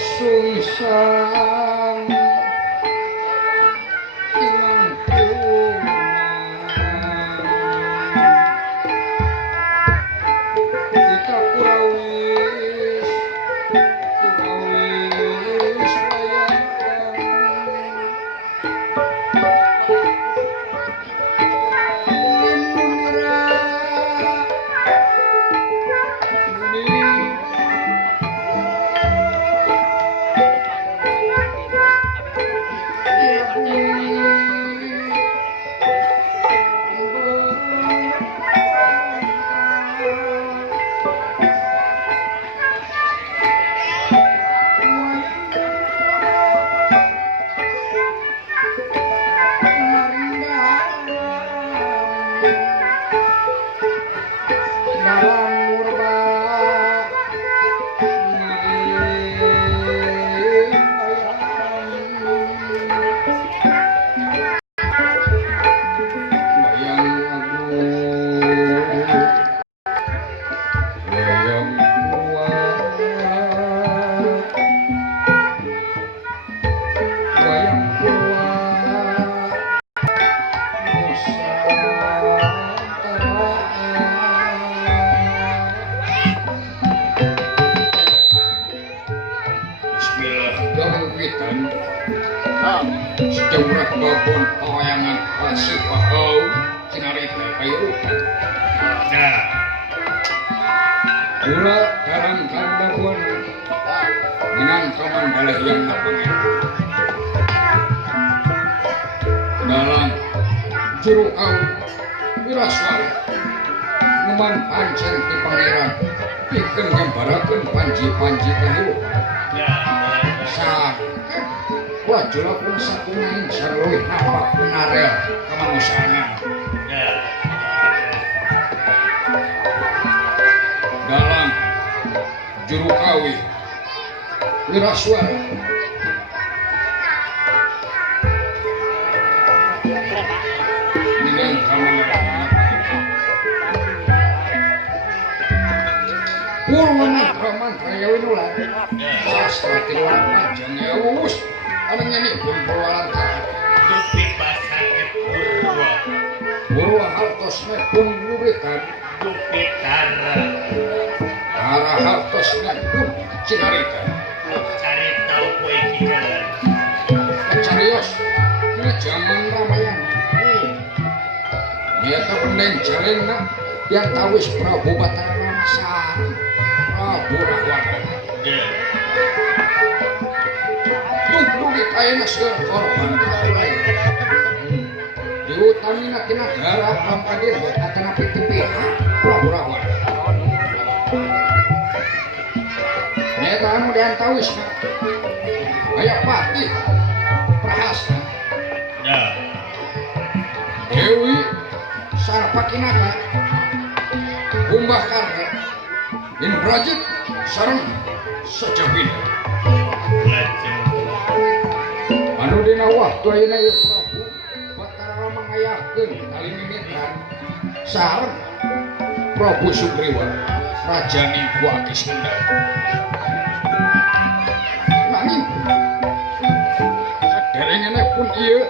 sungsang sejauh babon pawayangan pasir pahau sinarita kayu nah pula dalam kandabuan minangka mandalah yang napangin dalam juru kau wiraswara nguman pancen ti pangeran bikin gambarakan panji-panji kayu saat wajula pun sakunain sarui apa penarel kemanusiaan dalam juru kawi wiraswara minangka mantra yawinulan sastra tiluan panjang yawus anaknya nih purwalan tupi basake purwa hartosnya pun gubitan tupi tara arah hartosnya pun cinarita carita poe kijalan carios ini zaman Ramayana nyata pendeng jalenna yang tawis Prabu Batara Ramasari Prabu Rahwana tunggu kayaknya sur korban lain diutami nak negara ampadir atana PTPH Prabu Rahwana nyata anu diantawis kayak pati Prahasta Dewi Sarpakinaka Kumbah Karna Indrajit sareng Sajabina anu dina waktu ayeuna ieu Prabu Batara mangayakeun kalimimitan sareng Prabu Sugriwa rajani Wati Sunda nanging saderengna pun ieu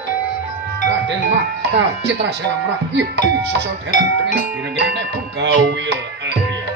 Raden Makta Citrasena Merayu sasaudara temenak dina-dina pun gawil alria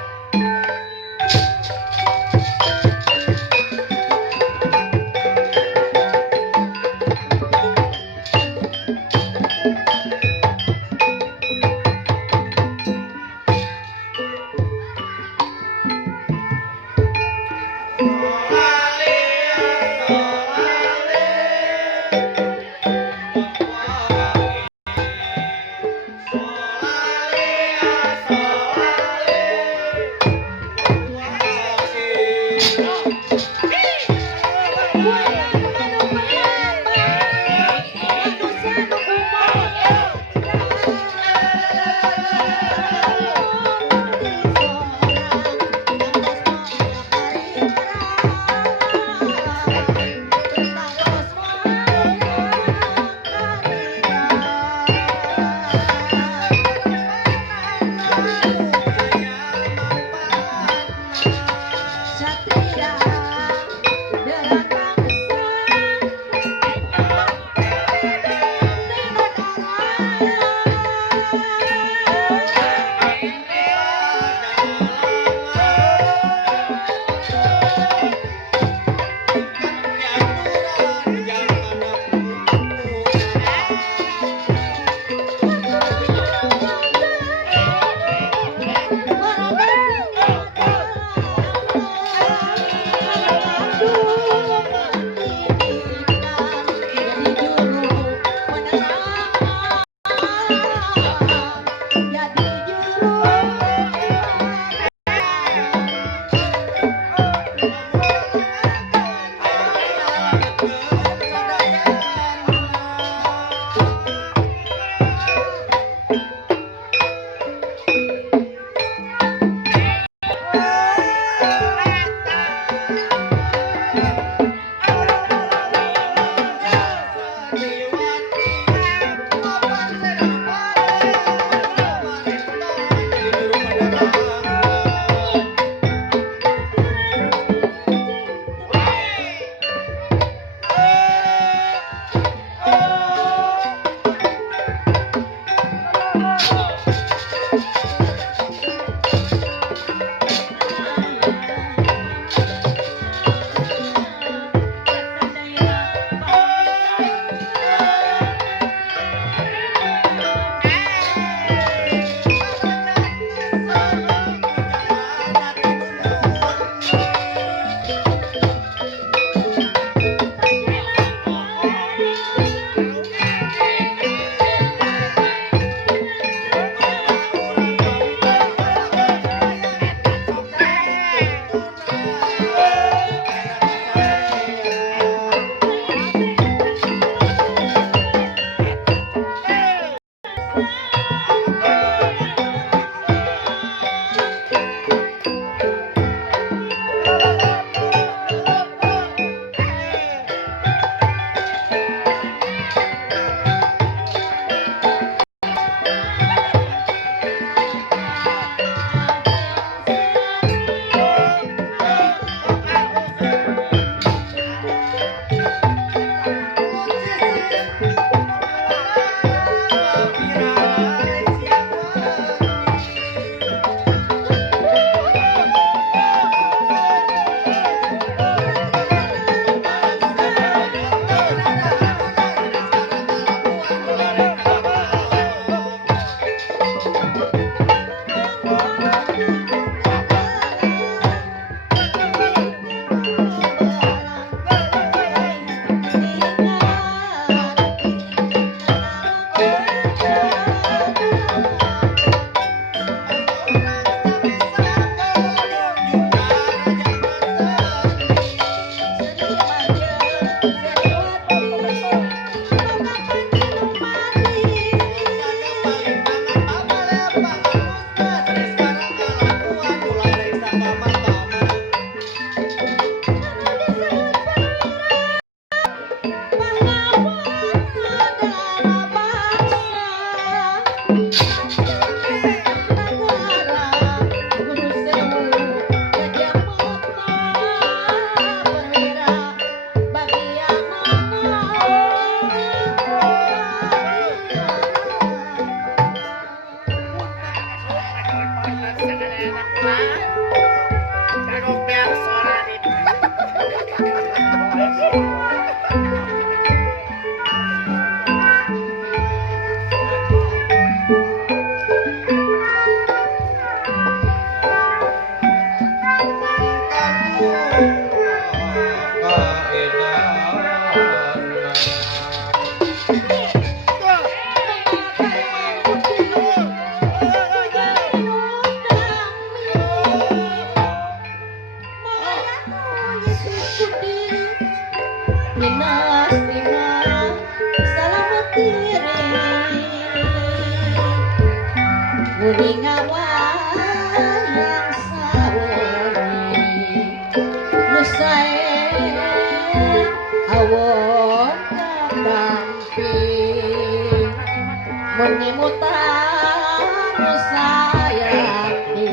penyemutan sayati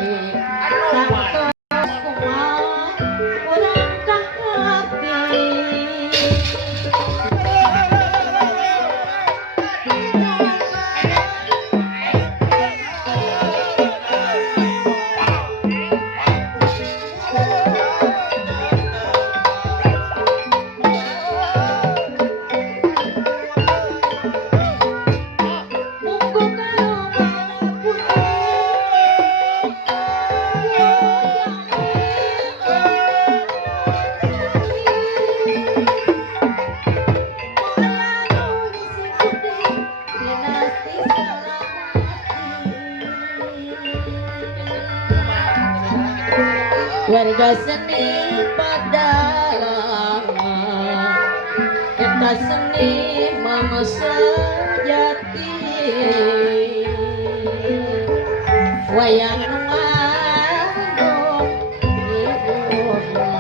kantos kumaha urang kahati munggo warga seni Padalangan kita seni mama sejati wayang ngandung ibuna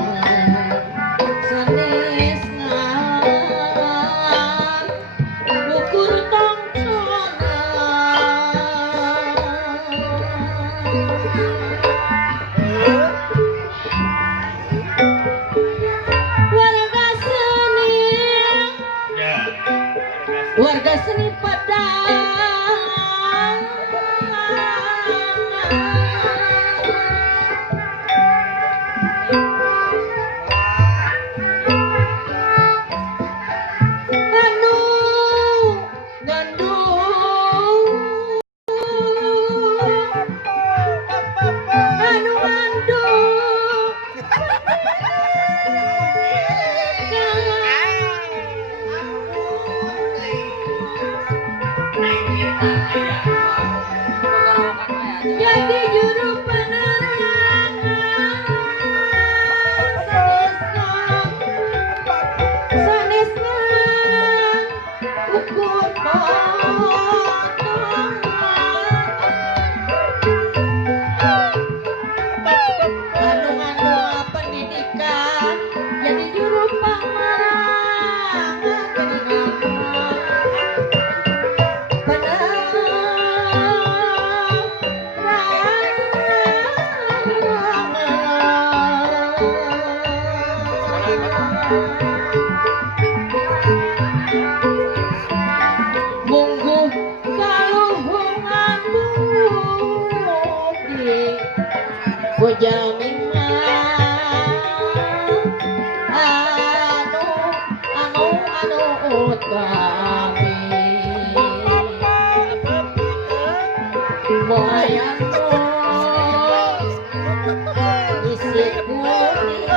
sanes ngan ukur warga seni Padang anu ngandung anu ngandung jadi juru penerangan sanesna ukur anu pendidikan jadi juru pamarangan munggu kaluhungan budi bujamingan anu utami moayangku isi kuning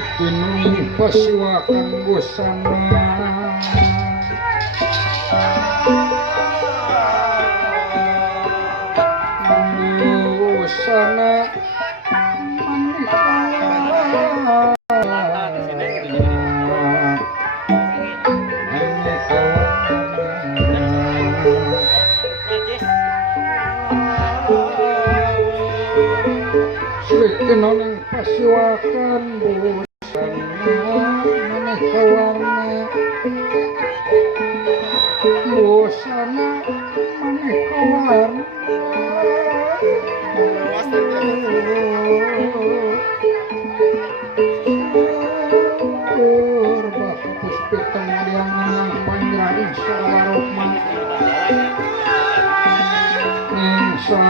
Tinung pasiwakan busana busana Tinong pasiwakan maneka warna busana maneka warna Purba puspita mulyana panjang sawarokma insya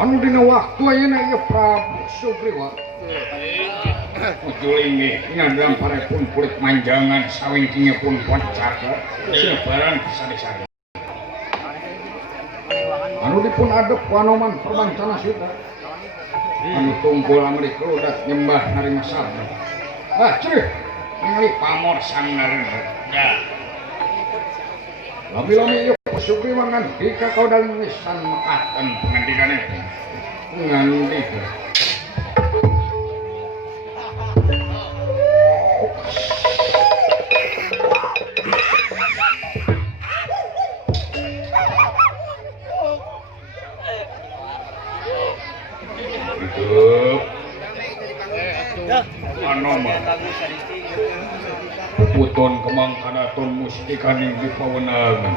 anu dina waktu ayeuna ieu Prabu Sugriwa Ujulingi ngandang parepun kulit manjangan sawingkingnya pun poncaka sebaran kisah-kisah anu dipun adep wanoman perbancana suta anu tunggul amri keludak nyembah narima sabda cerih ningali pamor sang narina Ya. Lami-lami ieu Sugriwa ngandika kau dan nisan mekaten ngandikane ngandika Anoma puton kemang kanaton mustikaning dipawenangan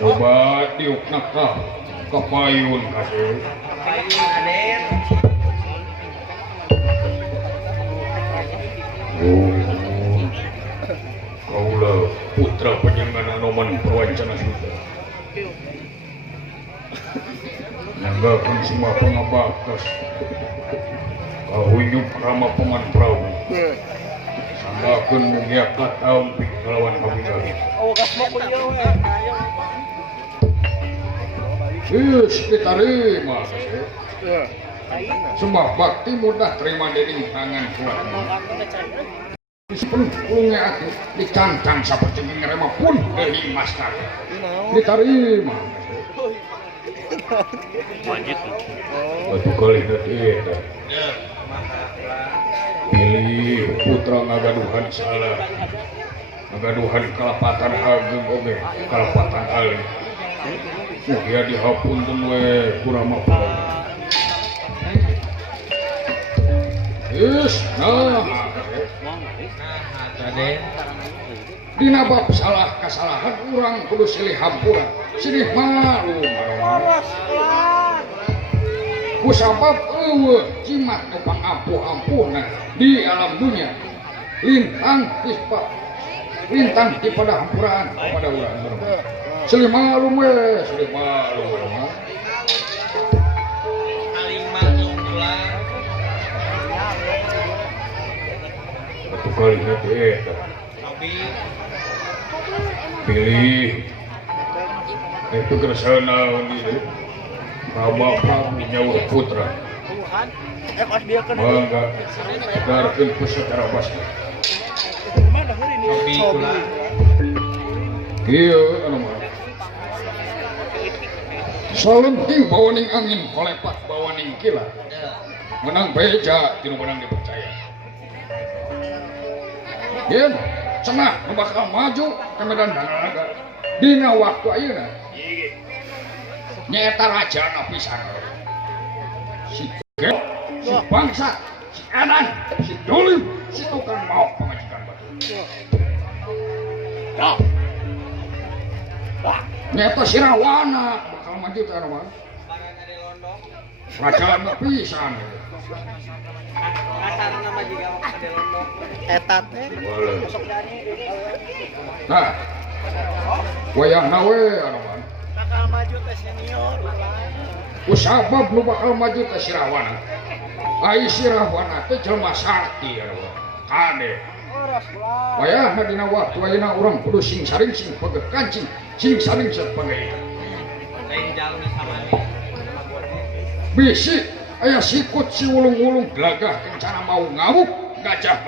coba diukna kapayun kasih kaulah putra penyengan Anoman Prawancana Suta nyanggakan semua pengabakas kahuyuk rama Paman Prabu sanggakan mugiakat tahun piklawan kawidah kita terima sembah bakti mudah terima dari tangan kuat disepenuhnya aku dicancang seperti ngerema pun dari master diterima batu kali itu pilih putra ngagaduhan salah ngagaduhan kalapatan agung oge kalapatan alih mugia dihapunten we kurama pau nah dina bab salah kesalahan urang kudu silih hampura silih malu kusabab eueuh jimat nu pangampuh-ampuhna di alam dunia lintang di pada hampuraan pada urang silih malu we silih malu batu kali eta pilih itu keresahan naon ieu Rama Prabu nyawuh putra bangga darkeun ku saudara basa ieu anu mah salenting bawaning angin kolepat bawaning kilat menang beja tinu menang dipercaya yen cenah nu bakal maju ke medan danaga dina waktu ayeuna nyaeta rajana pisan si bangsa si Edan si Dolim si tukang mau pengajikan batu nyaeta si Rawana bakal maju teh mah Rajaan pisan. Etat Nah, wayahna we anu mah. bakal maju teh senior. Usabab nu bakal maju teh Sirawana. Ai Sirawana teh jelema sakti anu mah. Kade. Wayahna dina waktu ayeuna urang kudu sing saring sing pegeh kancing, sing saring sing pegeh. Lain jalmi sama Bisi aya sikut si ulung-ulung gelagah kencana mau ngamuk gajah.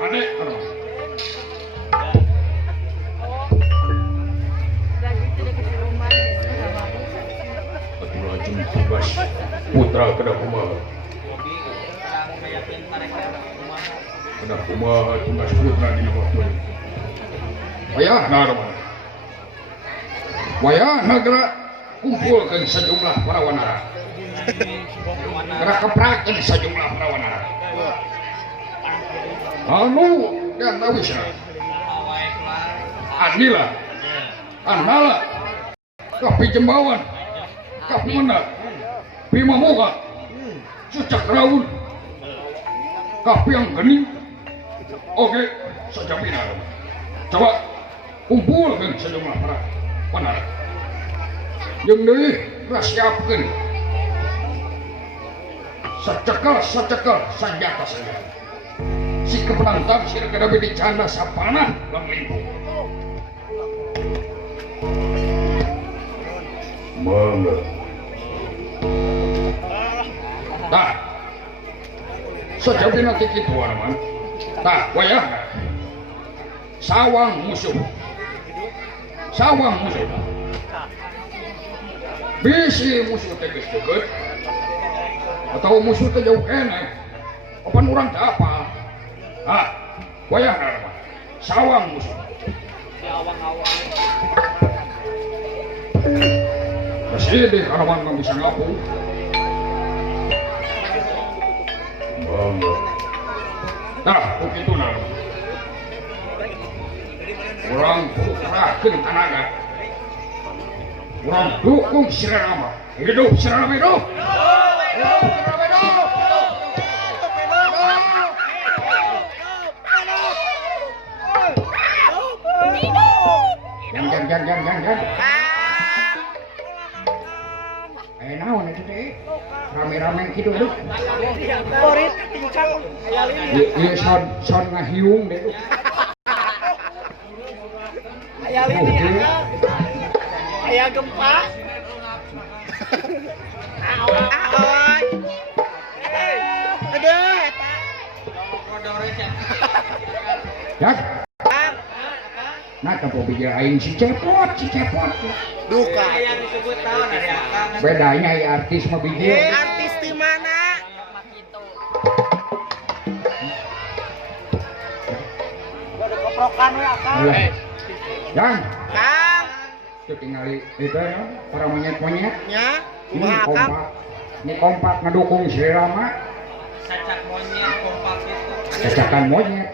Kade anu mah. Rajin tugas putra kada kumaha. Kada kumaha tugas putra dina waktu ini. Wayahna mah. Wayahna geura kumpulkeun sejumlah para wanara. Geura keprakeun sejumlah para wanara. Anu gantawisna. Anila. Anala. Kapi jembawan. Kapi mana? Pimamoga. Sucak raun. Kapi yang geni. Oke, sajamina. Coba kumpulkan sejumlah para wanara. Yang deui siapkeun. Sacekal senjata saja. Si kepenantang si kada bedi canda sapanah lang limpu. Mangga. Tah. Sajabina ti kitu mah. Tah, wayahna. Sawang musuh. Bisi musuh teh geus deukeut. Atau musuh teh jauh kene. Opan urang teh apa? Ah, wayahna mah. Sawang musuh. Masih deh karawan mah bisa ngapung. Bangga. Nah, begitu nah. Orang kerahkeun tenaga. Orang dukung Sirama. Hidup Sirama hidup. Jangan. Naon itu teh? Rame-rame kitu tuh. Borit tingkang Ieu son ngahiung deh tuh. aya lini aya gempa. Aoy. Aduh eta. Ya. Nah, kamu pikir aing si cepot. Duka. yang disebut tahun dari akang. Bedanya ya artis mah bijil. Artis di mana? Ada keprokan we akang. Dan Kang, itu tingali itu ya, para monyet-monyet. nya, Ini kumaha akang? kompak. Ini kompak ngedukung si Rama. Cacak monyet kompak itu. Cacakan monyet.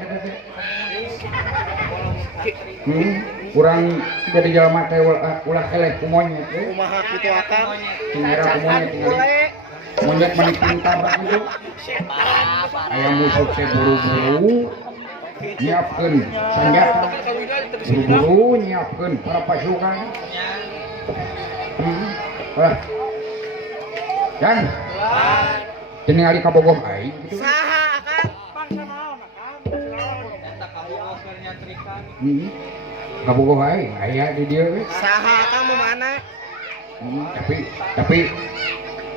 Kurang jadi jalma teh ulah eleh ku monyet we. Kumaha kitu akang? Cinera ku monyet tingali. Bule. Monyet mani pintar itu. Aya musuh teh buru-buru nyiapkeun senjata. Buru-buru nyiapkeun para pasukan. Dan cenah ari kabogoh aing gitu. Saha akang? Bangsa naon akang? Eta kabogoh keur nyatrikan. Kabogoh aing aya di dieu we. Saha akang mau mana?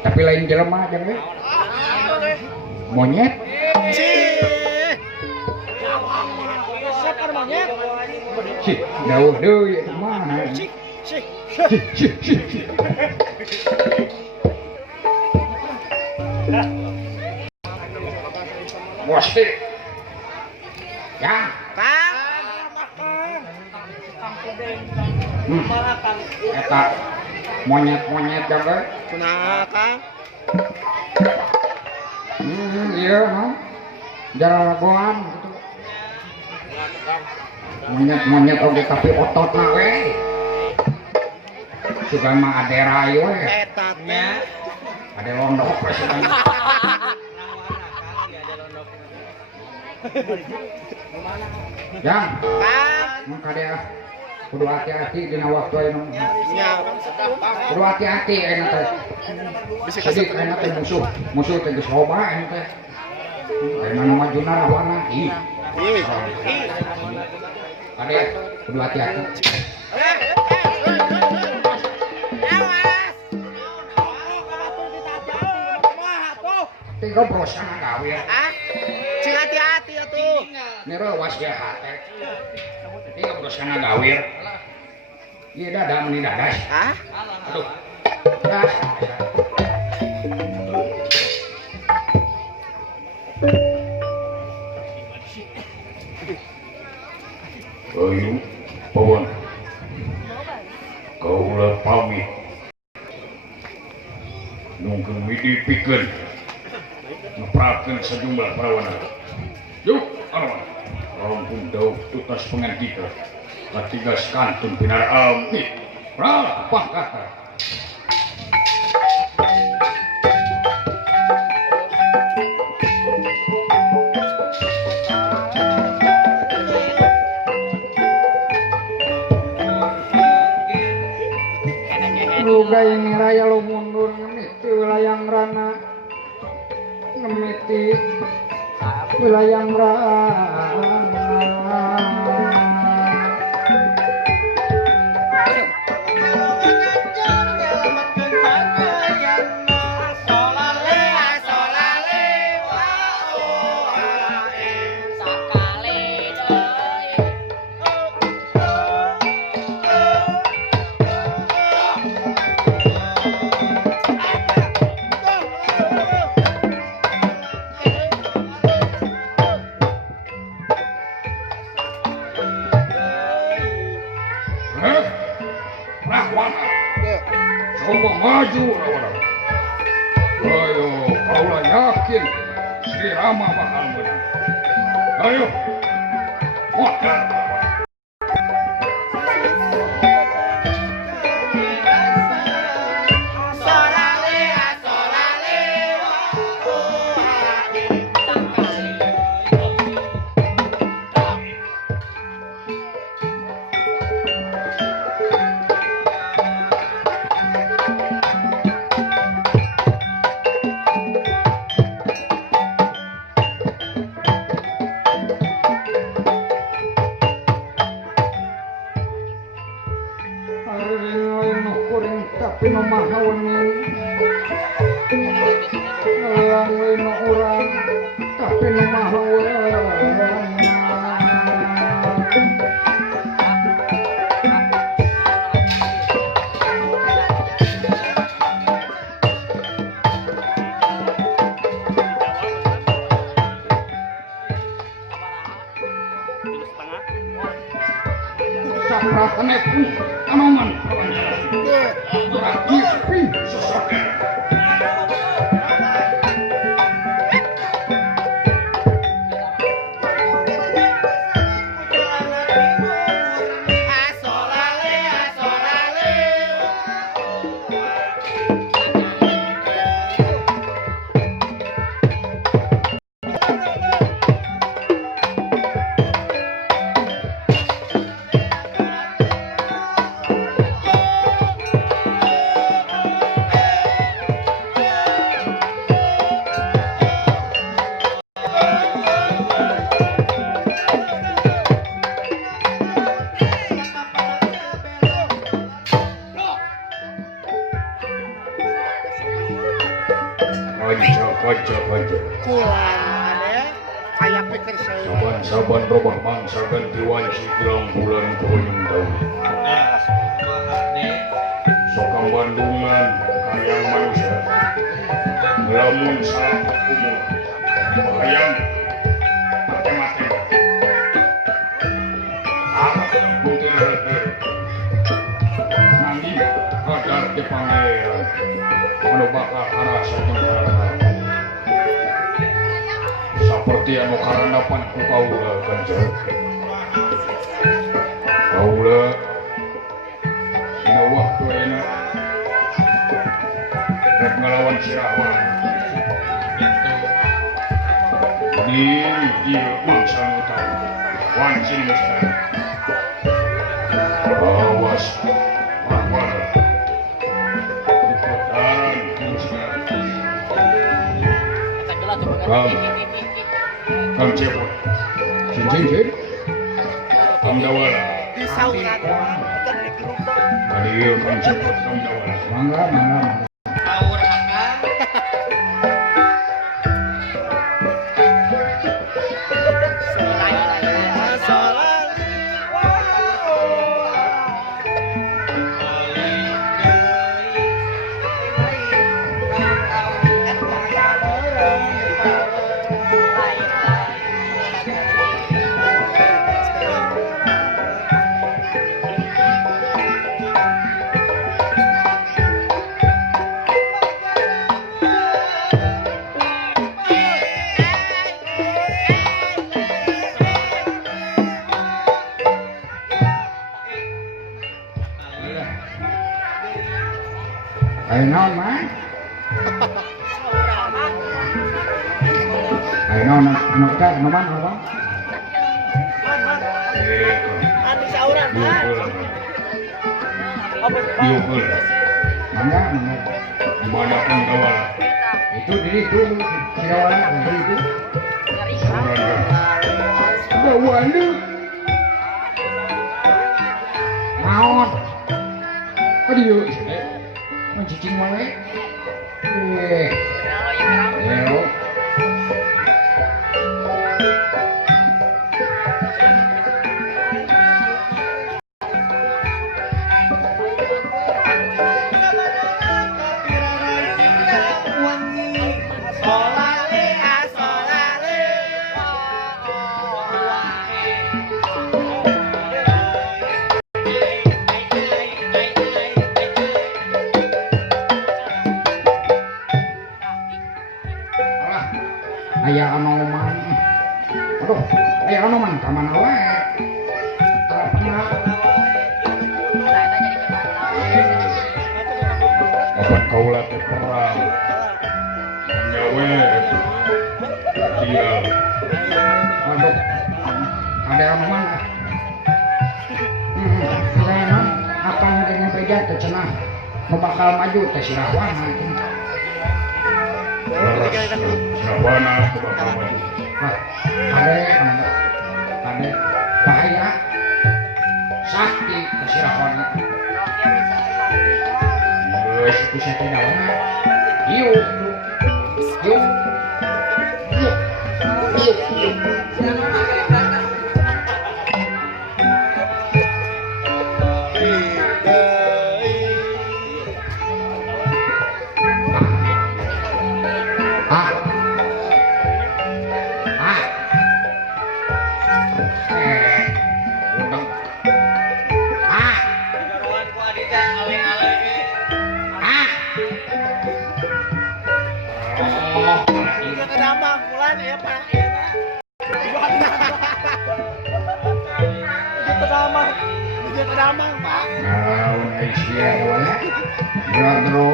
Tapi lain jelema aja we. Monyet. Cih. Siapa monyet? Cih, dawuh deui eta mah. Cih. Cih. Wasti. Ya. Kang. Eta monyet-monyet jaga. Kunaha Kang? Iya, mah. Jaragoan gitu. Monyet-monyet oge tapi ototna we. Sugan mah adera we. Eta teh Ada londok presiden. Nang warna Kang dia ada londok. Yang, Kang. maka dia kudu hati-hati dina waktu anu. Ya. Kudu hati-hati anu teh. Bisa Jadi anu teh musuh teh geus loba anu teh. Anu majuna lawana ih. Ih. Ade kudu hati-hati. Tiga prosan gawe. Ah. Cing hati-hati atuh. Nero was jahat teh. Tiga prosan gawe. Ieu dadah meni dadas. Ah. Aduh. Das. Ayo, Pawan. Kaulah pamit. Nungkeun widi pikeun. Ngeprakeun sejumlah parawana. Yuk, arawan. Rampung daug tutas pengantika. Katigas kantun pinar amit. Rapah kata. Ruga ini raya lo mundur ngemiti wilayang rana ngemiti wilayang rana Rahwana coba maju lawan. Ayo kaulah yakin Sri Rama bakal menang. Ayo modal tapi no mahaweni lang no urang tapi no mahaweni sapratane pun anoman Rakyat pin sesakan. Kaca. Kulan ada kayak pikir saya. Saban-saban robah mangsa ganti wanci bilang bulan pohon daun. Sokang Bandungan hayang manusia. Lamun salah umur. Hayang mati-mati. Mungkin nanti kadar di pangeran. Anu bakal arasa jengkara. Seperti anu karandapan ku kaula kanjeng. Kaula dina waktu enak rek ngelawan Sirawana. Gitu. Di ieu mangsa nu tahu. Wancing mesti. Awas. Rahwana. Diputaran mesti. Kam cepot. Cing. Kam dawala. Disaukan. Kita dari kerupuk. Tadi ieu kam cepot kam dawala. Mangga. Sahur akang. Ayo naon mah? Ayo naon anu teh anu man apa? Anu sauran, Pak. Diukul. Mangga. Mana pun kawal. Itu diri itu Sirawana diri itu. Bawalu. Naon? Aduh. Mencicing wae. Yo. Aya anu man. Aduh, aya anu man ka mana wae. Tarapna. Apa kaula teh perang. Nyawe. Dia. Aduh. Ada anu man. Ada anu apa ngene beja teh cenah. Nu bakal maju teh Sirawana. Sirawana bakal maju. Ade bahaya sakti ke Sirawana. Geus itu saya teh dawana. Yuk. Kedamang bulan ya Pak. Kedamang Pak. Naon Aisyah wae. Jadro.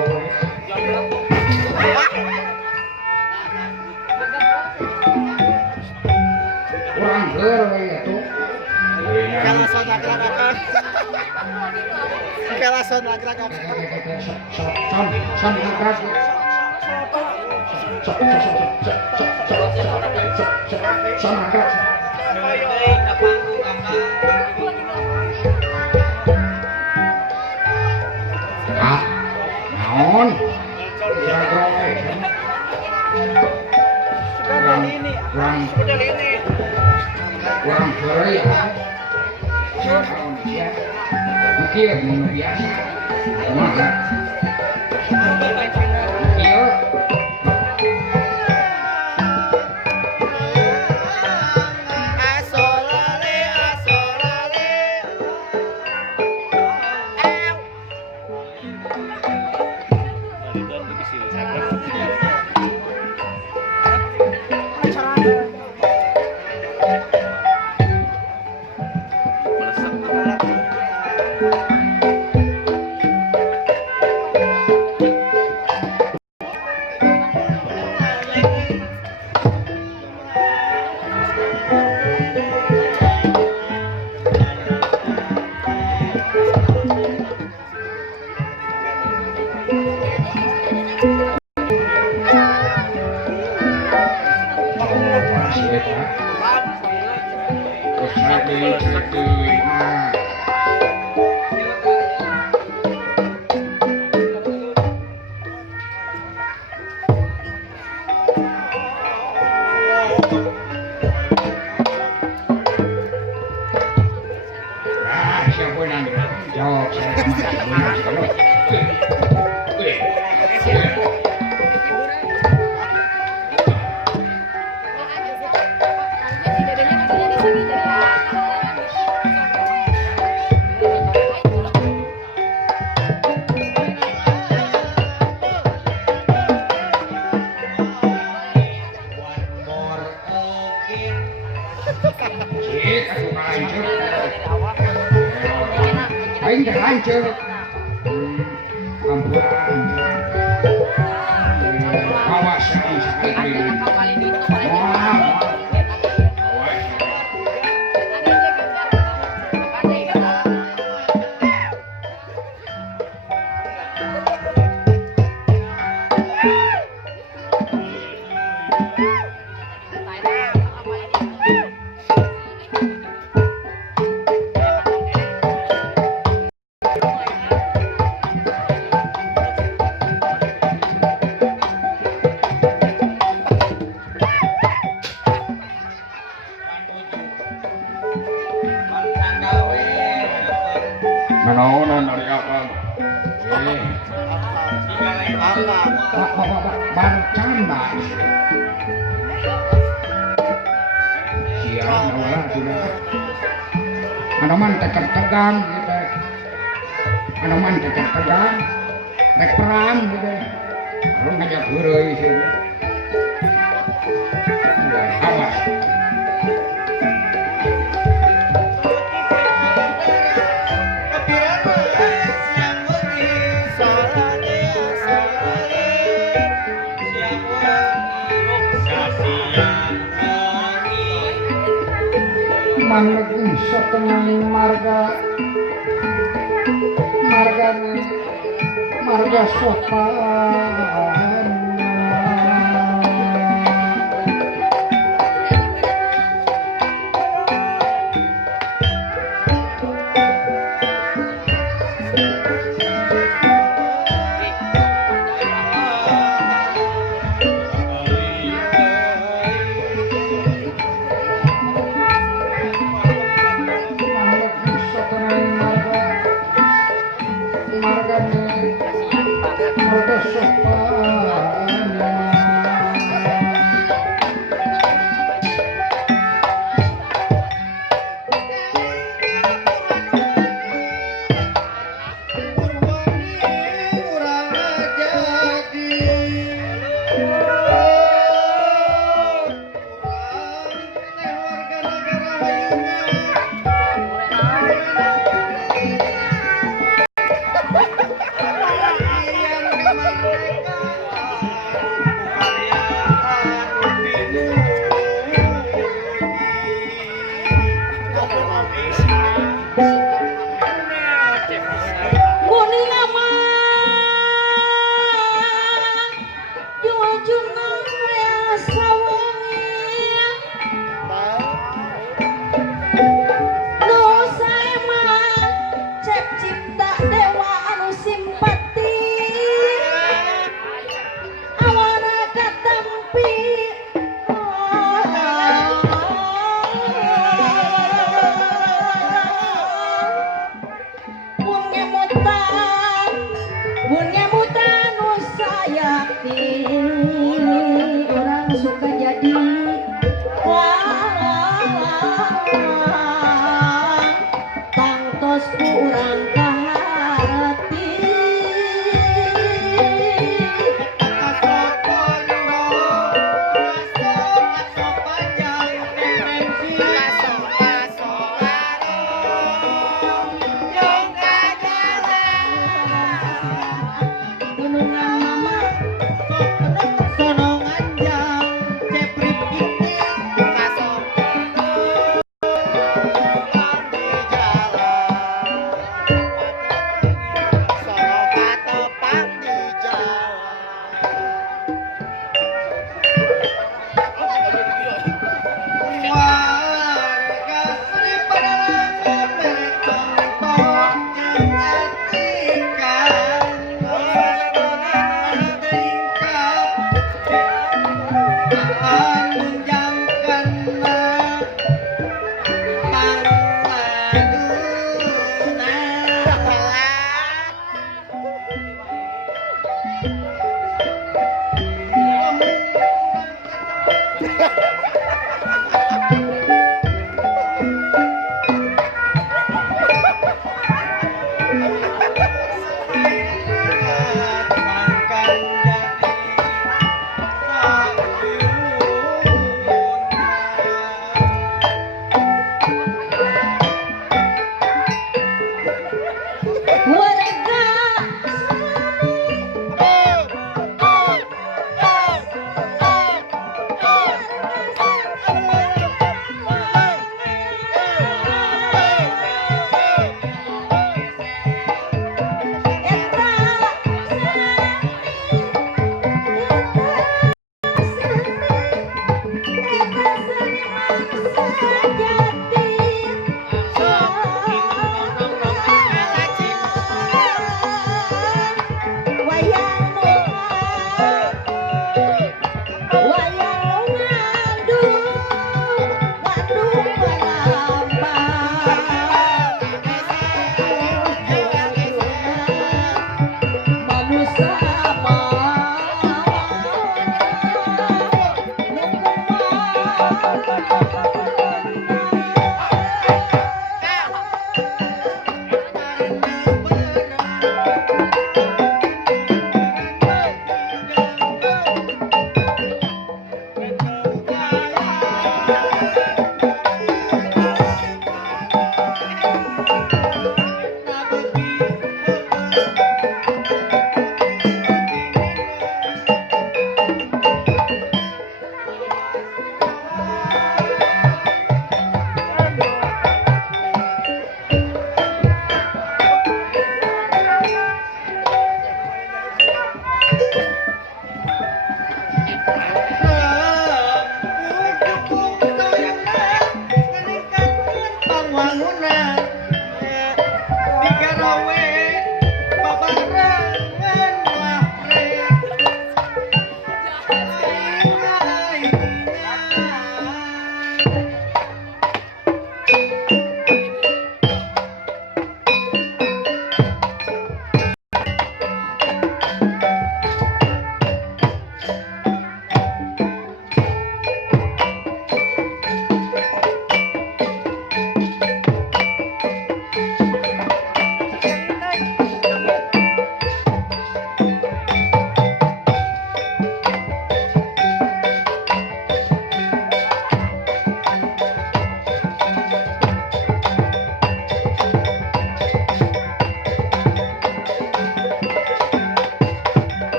Kurang ger we atuh. Kelasan agrak-agrak. Kelasan agrak-agrak. Son agrak. Son agrak. Ah, naon? Jadro we. Kurang ger ya. Mungkin minum biasa. Kumaha? Ieu gue nanti jawab saya kemana aing teh lanceuk ampuran awas sekali Manaonan ari apa? Barcanda. Sia nawa dina. Anoman tegang gitu. Anoman tegang. Rek perang gitu. Lu ngajak heureuy sih. Awas. Maneging setengah marga sopan warga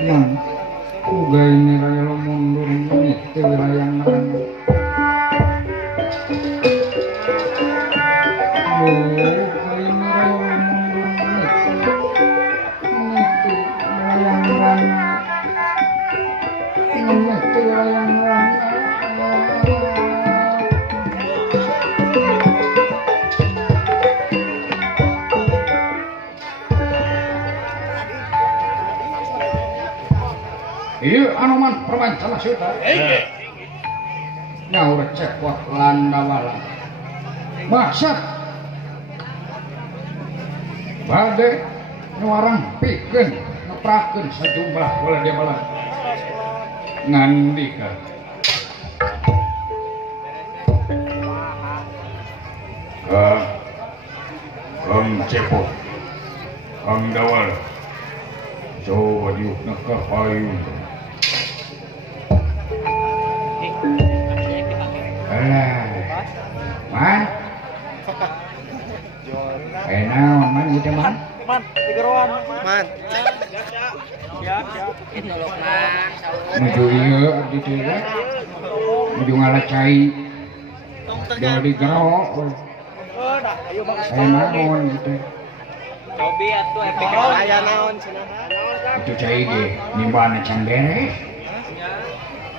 yang uga ini raya lo mundur ini ke wilayah ngerang uga ini raya lo mundur ini ke wilayah ngerang ini ke wilayah ngerang iya anoman permancana sudah nyaur cek wak landawala maksud badai nyuarang pikeun ngeprakeun sejumlah bola dia bola ngandika Kang Cepo Kang Dawal Jawa diukna ka payung man naon man gitu man Man. menuju ieu abdi teh menuju ngalacai dari gerok naon gitu Cobi atuh efek Aya naon cenah? itu cai ge nimbana can beres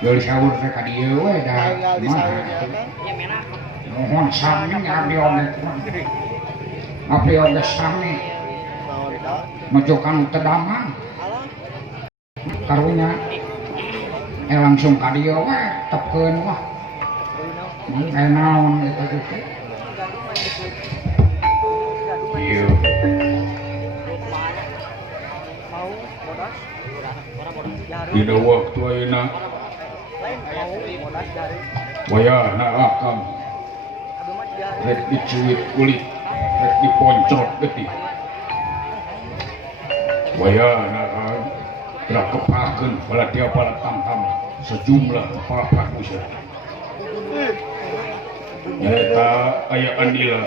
geus sahur teh ka dieu we da Tinggal di sahur kumaha dia. mohon sami abdi oge abdi oge sami majukan tedamang karunya langsung ka dieu we tepkeun wah naon gitu ieu dina waktu ayeuna wayahna akam rek dicuit kulit rek diponcot geuting wayahna gerak kepakeun bala dia bala tamtam sejumlah kepala prakusa nyata aya andila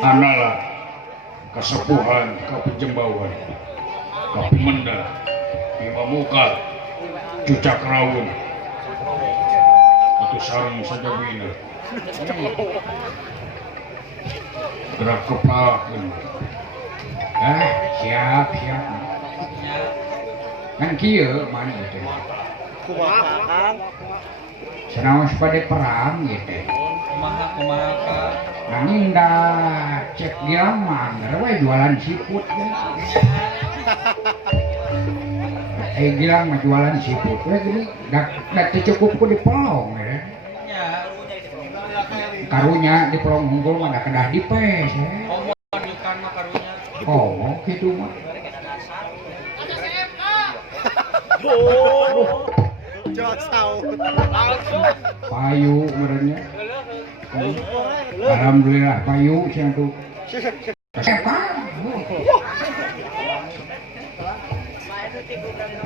anala kasepuhan kapijembauan kapimenda pimamuka cucak raun atau sarang sajabina gerak kepakeun siap kan kieu mana gitu kumaha Kang sanaos pada perang gitu Kumaha Kang. nanging da cek dia mangger we jualan siput gilang mah jualan siput we gini da cukup ku di pelong ya karunya di pelong unggul mah da kedah dipes ya Omong mah karunya. oh gitu mah Jauh saut payu merenya alhamdulillah payu siang tuh siapa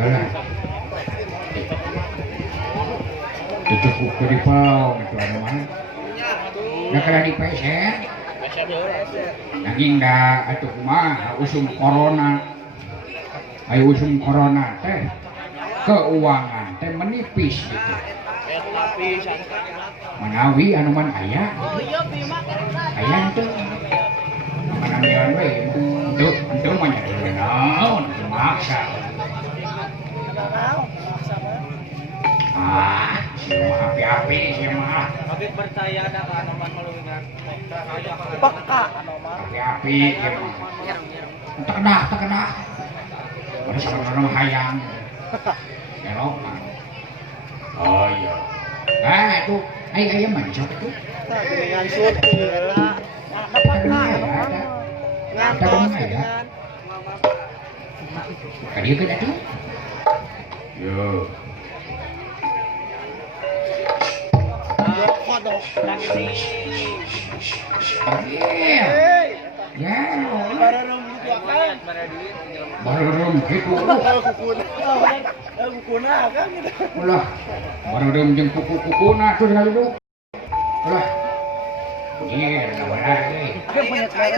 alah cukup ke di pau itu ada mana nggak kena di peser naging dah atuh kumaha usum corona ayo usum corona teh keuangan teh menipis gitu menawi anu man aya tuh manamian we untuk mah nya naon maksa siapa api-api siapa Tapi percaya ada ka anoman malungan. peka api-api siapa terkedah ada sama-sama hayang elok oh iya itu ayam mancok itu ngansut heula ngantos dengan tadi kan itu yo kodok iya ya bareng juga kan bareng gitu kukuna kan gitu ulah bareng jeung kuku-kukuna tuh lalu ulah iya dawala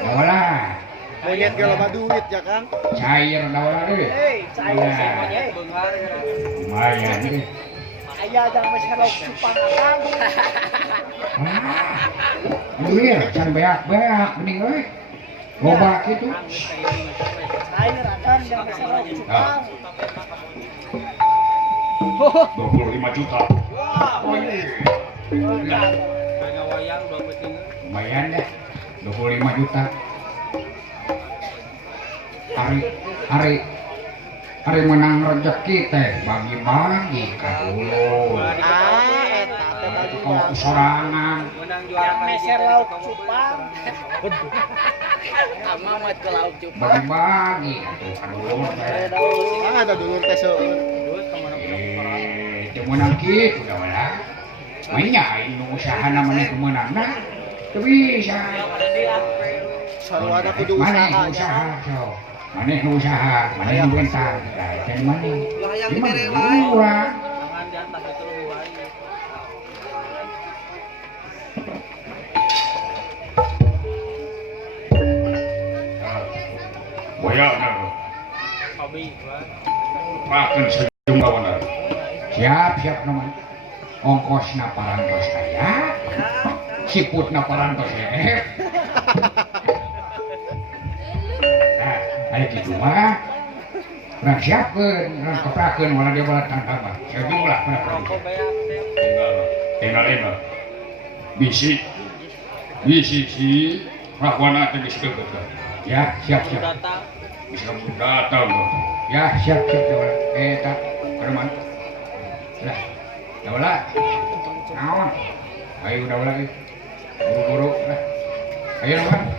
dawala monyet gak loba duit ya Kang cair dawala deh cair lumayan deh aya jang mah helok cupang Kang iya can beak-beak mending euy loba kitu cair akan jang mah helok cupang 25 juta oh iya Wayang 2 peting. lumayan deh 25 juta hari menang rezeki teh bagi-bagi ka dulu eta teh bagi kalau sorangan Menang juara kali meser lauk cupang Amat ke lauk cupang. bagi-bagi atuh ka dulu teh ada dulur teh seueur Terus kemana teu meunang kitu da wala mainnya inu usaha namanya kemenangna teu bisa sarua ada kudu mana usaha usaha so mana usaha mana yang bentar dari mana di mana murah Tangan di atas itu lebih baik. wayahna Hobi gua. pakeun sejumlah wana siap nama ongkosna parantos aya siputna parantos aya kitu mah urang siapkeun urang keprakeun wala dia bala tangkap sejumlah pada Rokok beak teh. tinggal bisi Bisi Rahwana teh geus teu betul. Ya, siap. Datang. Bisa datang. Ya, siap. Eta, Arman. Lah. Daula. Naon? Ayo daula ge. Buru-buru lah. Ayo Rahman.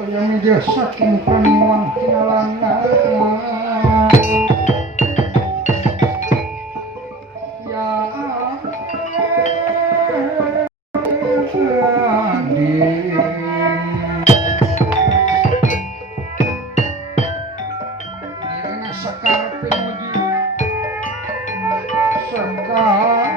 Kaya media saking paniwan kinalana ya adik dirana sekar penuji sekar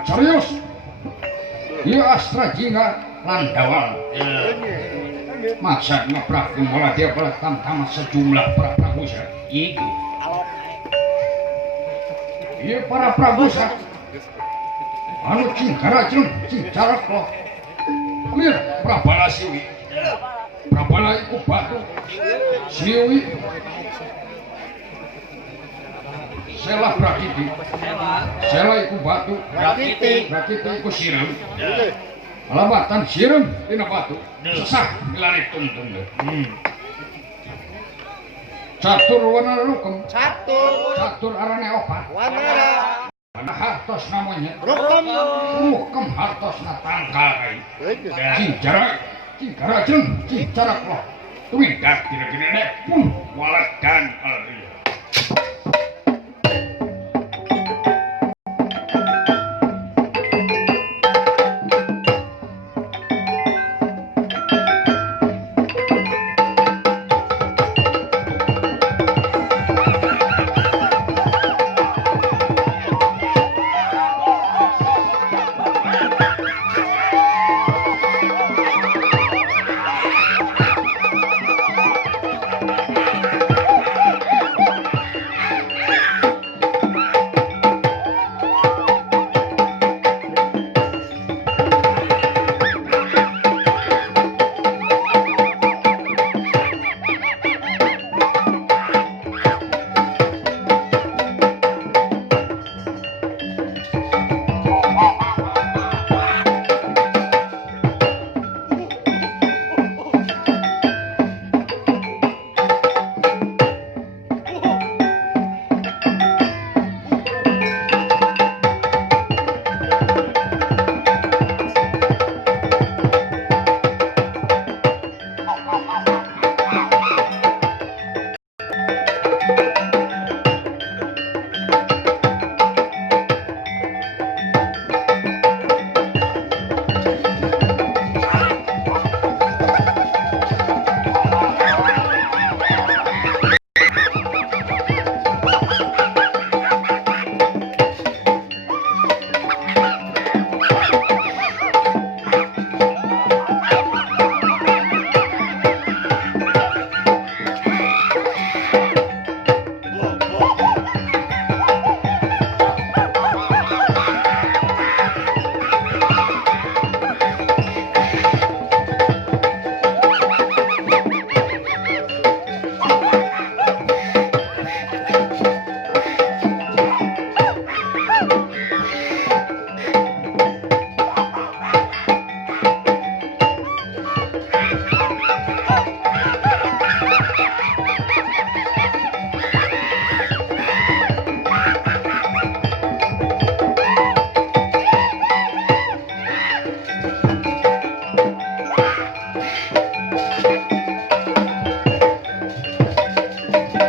Carius, ieu astra jingga landawang. Masa ngaprakeun bola dia bola tamtama sejumlah para prabusa. Ieu para prabusa anu cingkara jeung cincarak loh. Lir prabala siwi. Prabala iku batu. Siwi Selah Prakiti. Selah iku batu. Prakiti iku sireum. Alabatan sireum tina batu. Sesah milari tungtung. Catur wana rukem. Catur arane opat. Wanara. Wana hartos namanya. Rukem hartosna tangkal kai. Cingkara jeung cincarak loh. Tumindak dina-dina pun waladan alri.